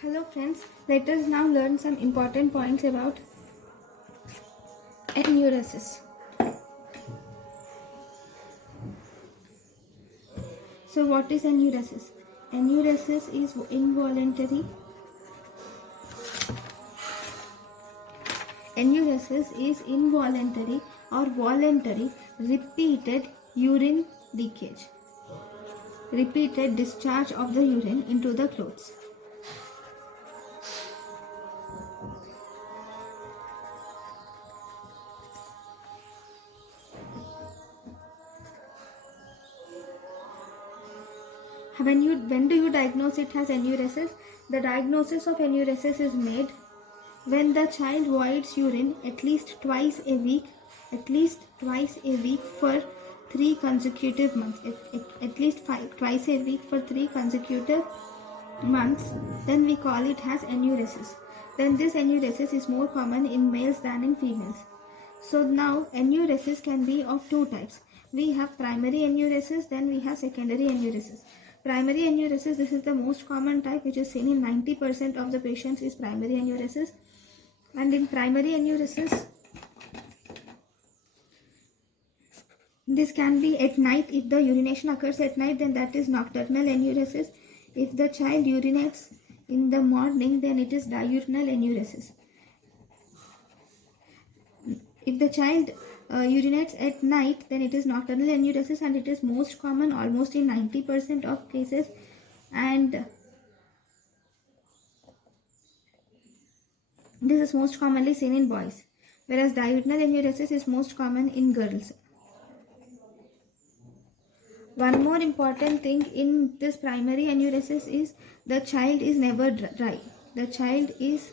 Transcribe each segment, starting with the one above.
Hello friends, let us now learn some important points about enuresis. So what is enuresis? Enuresis is involuntary. Enuresis is involuntary or voluntary repeated urine leakage. Repeated discharge of the urine into the clothes. When do you diagnose it as enuresis? The diagnosis of enuresis is made when the child voids urine at least twice a week for 3 consecutive months. At least twice a week for 3 consecutive months, then we call it as enuresis. Then this enuresis is more common in males than in females. So now enuresis can be of two types. We have primary enuresis, then we have secondary enuresis. Primary enuresis, this is the most common type, which is seen in 90% of the patients, is primary enuresis. And in primary enuresis, this can be at night. If the urination occurs at night, then that is nocturnal enuresis. If the child urinates in the morning, then it is diurnal enuresis. If the child urinates at night, then it is nocturnal enuresis, and it is most common almost in 90% of cases, and this is most commonly seen in boys, whereas diurnal enuresis is most common in girls. One more important thing in this primary enuresis is the child is never dry. The child is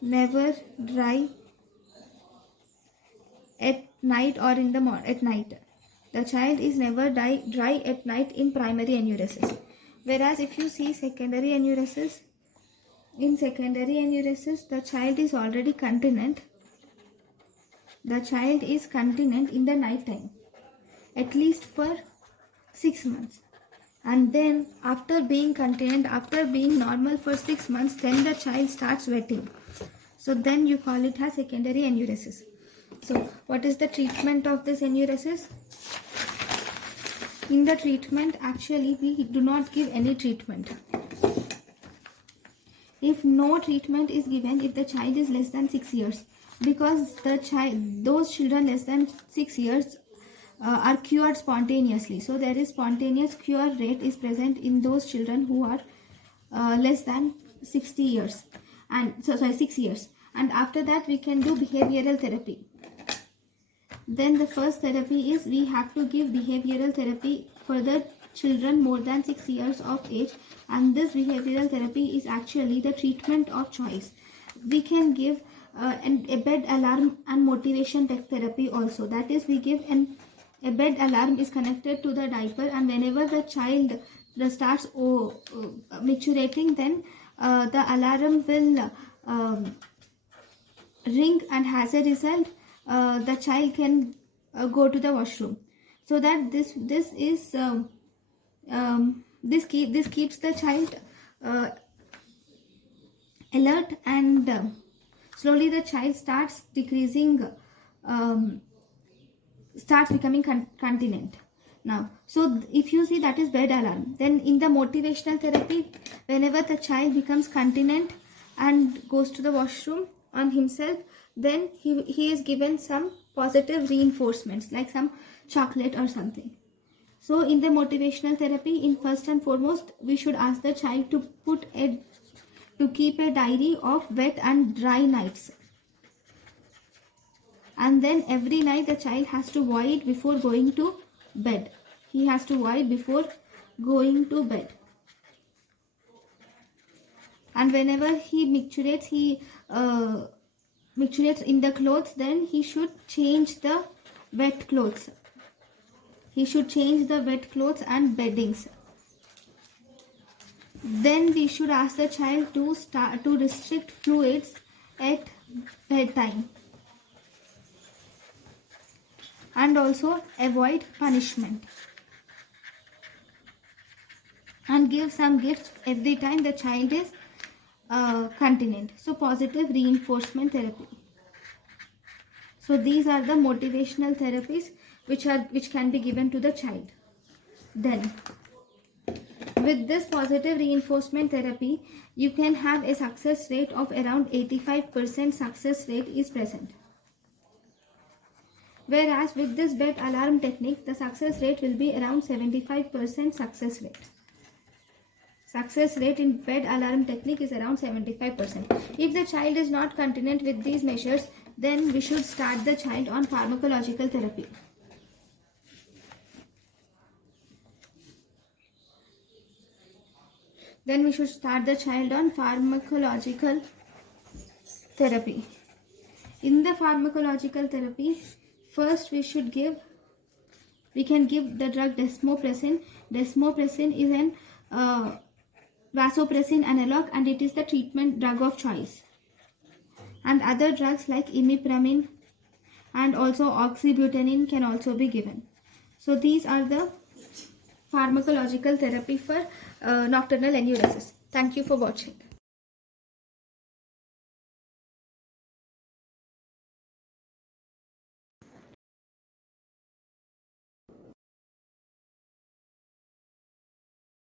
never dry at night or in the morning. At night, the child is never dry at night in primary enuresis. Whereas if you see secondary enuresis, in secondary enuresis, the child is already continent. The child is continent in the night time, at least for 6 months. And then after being continent, after being normal for 6 months, then the child starts wetting. So then you call it as secondary enuresis. So what is the treatment of this enuresis? In the treatment, actually we do not give any treatment. If no treatment is given, if the child is less than 6 years, because those children less than 6 years are cured spontaneously. So there is spontaneous cure rate is present in those children who are less than 60 years, and 6 years. And after that we can do behavioral therapy. Then the first therapy is we have to give behavioral therapy for the children more than 6 years of age, and this behavioral therapy is actually the treatment of choice. We can give a bed alarm and motivation therapy also. That is, we give a bed alarm is connected to the diaper, and whenever the child starts maturating, then the alarm will ring, and as a result the child can go to the washroom. So that this keeps the child alert, and slowly the child starts decreasing, starts becoming continent. Now, so if you see, that is bed alarm. Then in the motivational therapy, whenever the child becomes continent and goes to the washroom on himself, then he is given some positive reinforcements like some chocolate or something. So in the motivational therapy, in first and foremost, we should ask the child to keep a diary of wet and dry nights. And then every night the child has to void before going to bed. He has to void before going to bed. And whenever he micturates, micturates in the clothes, then he should change the wet clothes. He should change the wet clothes and beddings. Then we should ask the child to restrict fluids at bedtime, and also avoid punishment, and give some gifts every time the child is continent. So positive reinforcement therapy. So these are the motivational therapies which can be given to the child. Then with this positive reinforcement therapy, you can have a success rate of around 85% success rate is present. Whereas with this bed alarm technique, the success rate will be around 75% success rate. Success rate in bed alarm technique is around 75%. If the child is not continent with these measures, then we should start the child on pharmacological therapy. Then we should start the child on pharmacological therapy. In the pharmacological therapy, first we can give the drug desmopressin. Desmopressin is an vasopressin analog and it is the treatment drug of choice. And other drugs like imipramine and also oxybutynin can also be given. So these are the pharmacological therapy for nocturnal enuresis. Thank you for watching.